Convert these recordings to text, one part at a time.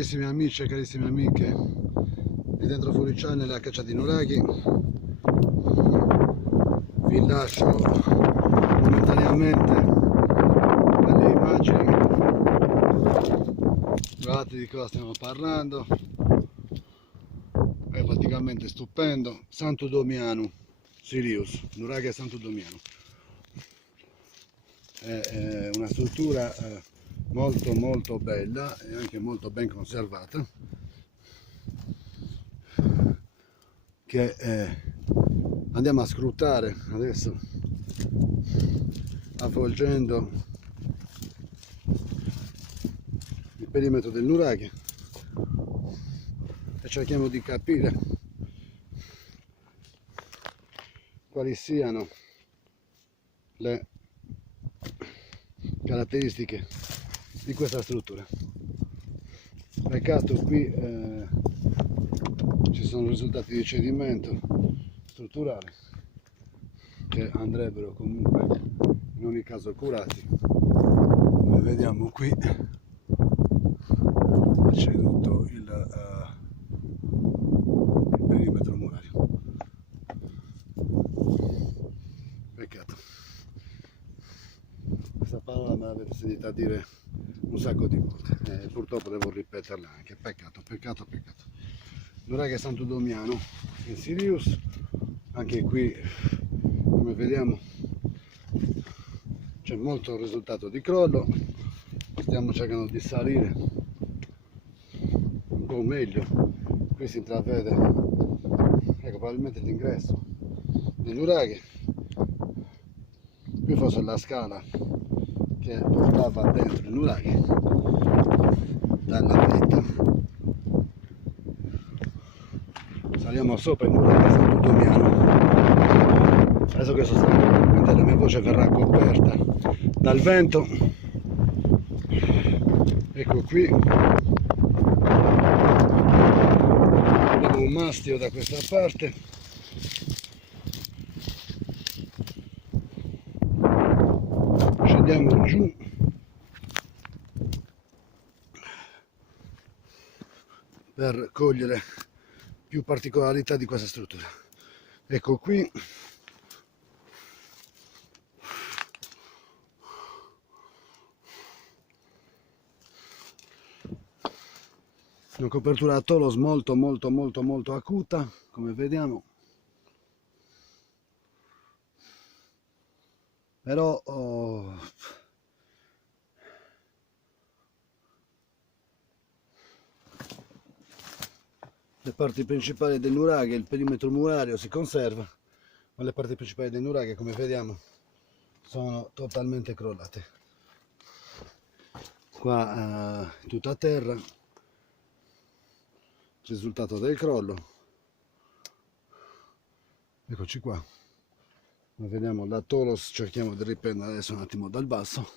Carissimi amici e carissime amiche di Dentro Fuori Channel e a caccia di nuraghi, vi lascio momentaneamente alle immagini, guardate di cosa stiamo parlando. È praticamente stupendo. Santo Damiano Sirius, nuraghe Santo Damiano, è una struttura molto bella e anche molto ben conservata, che andiamo a scrutare adesso avvolgendo il perimetro del nuraghe e cerchiamo di capire quali siano le caratteristiche di questa struttura. Peccato qui ci sono risultati di cedimento strutturale che andrebbero comunque in ogni caso curati. Come vediamo qui è ceduto il perimetro murario. Peccato. Questa parola me l'avete sentita dire un sacco di volte, purtroppo devo ripeterla anche. Peccato. Nuraghe Santo Damiano in Sirius, anche qui come vediamo c'è molto risultato di crollo. Stiamo cercando di salire un po' meglio. Qui si intravede, ecco, probabilmente l'ingresso del nuraghe. Qui forse la scala che portava dentro il nuraghe dalla vetta. Saliamo sopra il nuraghe Santo Damiano. Adesso che sostanzialmente la mia voce verrà coperta dal vento. Ecco qui abbiamo un mastio da questa parte, scendiamo giù per cogliere più particolarità di questa struttura. Ecco qui una copertura a tolos molto acuta, come vediamo, però le parti principali del nuraghe, il perimetro murario si conserva, ma le parti principali del nuraghe, come vediamo, sono totalmente crollate. Qua tutta a terra, risultato del crollo. Eccoci qua, come vediamo la tolos, cerchiamo di riprendere adesso un attimo dal basso,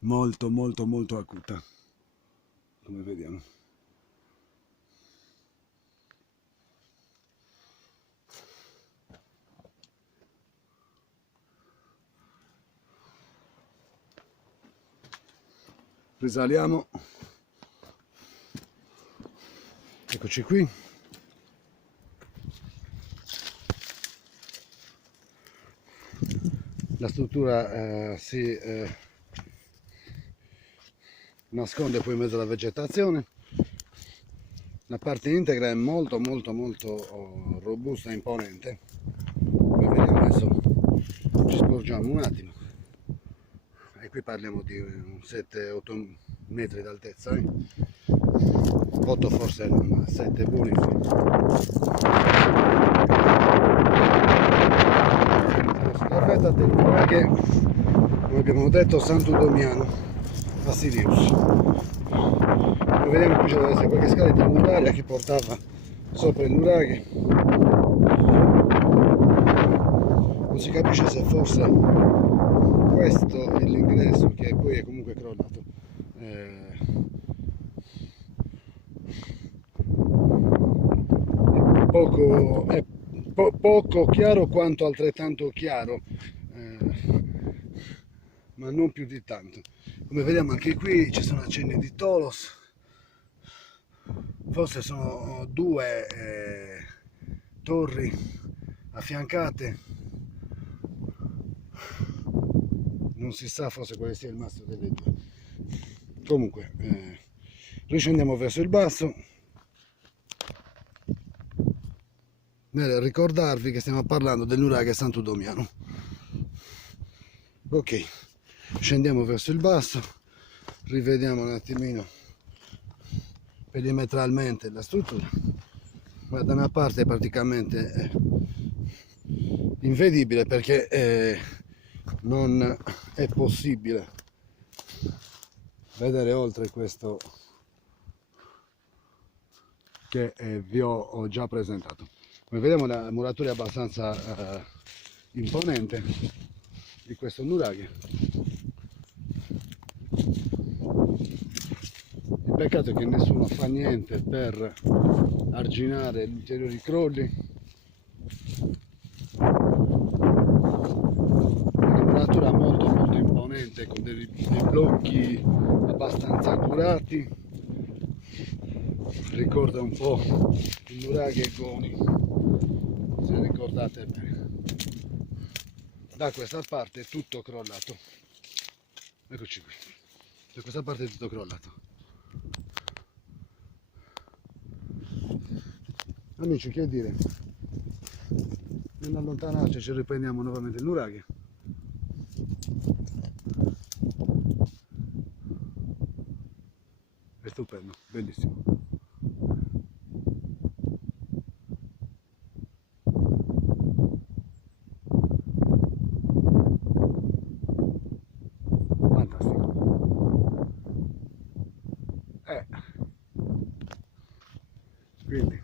molto acuta, come vediamo. Risaliamo, eccoci qui, la struttura si nasconde poi in mezzo alla vegetazione. La parte integra è molto robusta e imponente. Come vediamo adesso ci sporgiamo un attimo e qui parliamo di 7-8 metri d'altezza, 8 forse no, ma 7 buoni sì. La vetta del nuraghe, come abbiamo detto, Santo Damiano a Sirius. Come vediamo qui ci deve essere qualche scaletta muraria che portava sopra il nuraghe. Non si capisce se forse questo è l'ingresso, che poi è comunque crollato. È poco chiaro quanto altrettanto chiaro, ma non più di tanto. Come vediamo anche qui ci sono accenni di Tolos, forse sono due torri affiancate, non si sa forse quale sia il mastro delle due. Comunque riscendiamo verso il basso, nel ricordarvi che stiamo parlando del nuraghe Santo Damiano. Ok, scendiamo verso il basso, rivediamo un attimino perimetralmente la struttura, ma da una parte è praticamente invedibile perché non è possibile vedere oltre questo che vi ho già presentato. Come vediamo la muratura è abbastanza imponente di questo nuraghe. Il peccato è che nessuno fa niente per arginare gli ulteriori crolli. Una muratura molto imponente con dei blocchi abbastanza accurati, ricorda un po' il nuraghe Goni, se ricordate bene. Da questa parte è tutto crollato, eccoci qui, da questa parte è tutto crollato. Amici, che dire, nell'allontanarci ci riprendiamo nuovamente il nuraghe. È stupendo, bellissimo. Fantastico. Quindi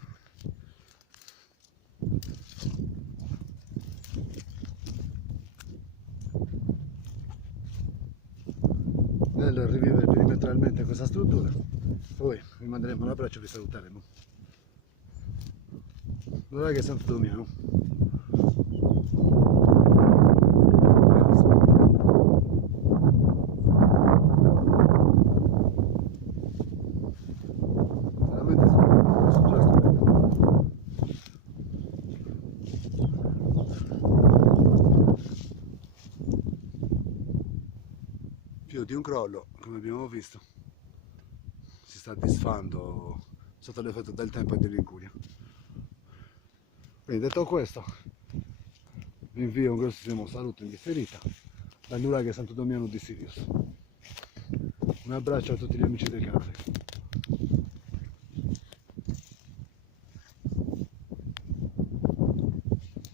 nel rivivere perimetralmente questa struttura, poi vi manderemo un abbraccio e vi saluteremo. Nuraghe Santo Damiano. Veramente una struttura stupenda. Più di un crollo, come abbiamo visto, si sta disfando sotto l'effetto del tempo e dell'incuria. Quindi detto questo, vi invio un grossissimo saluto in differita dal nuraghe Santo Damiano di Sirius. Un abbraccio a tutti gli amici del canale.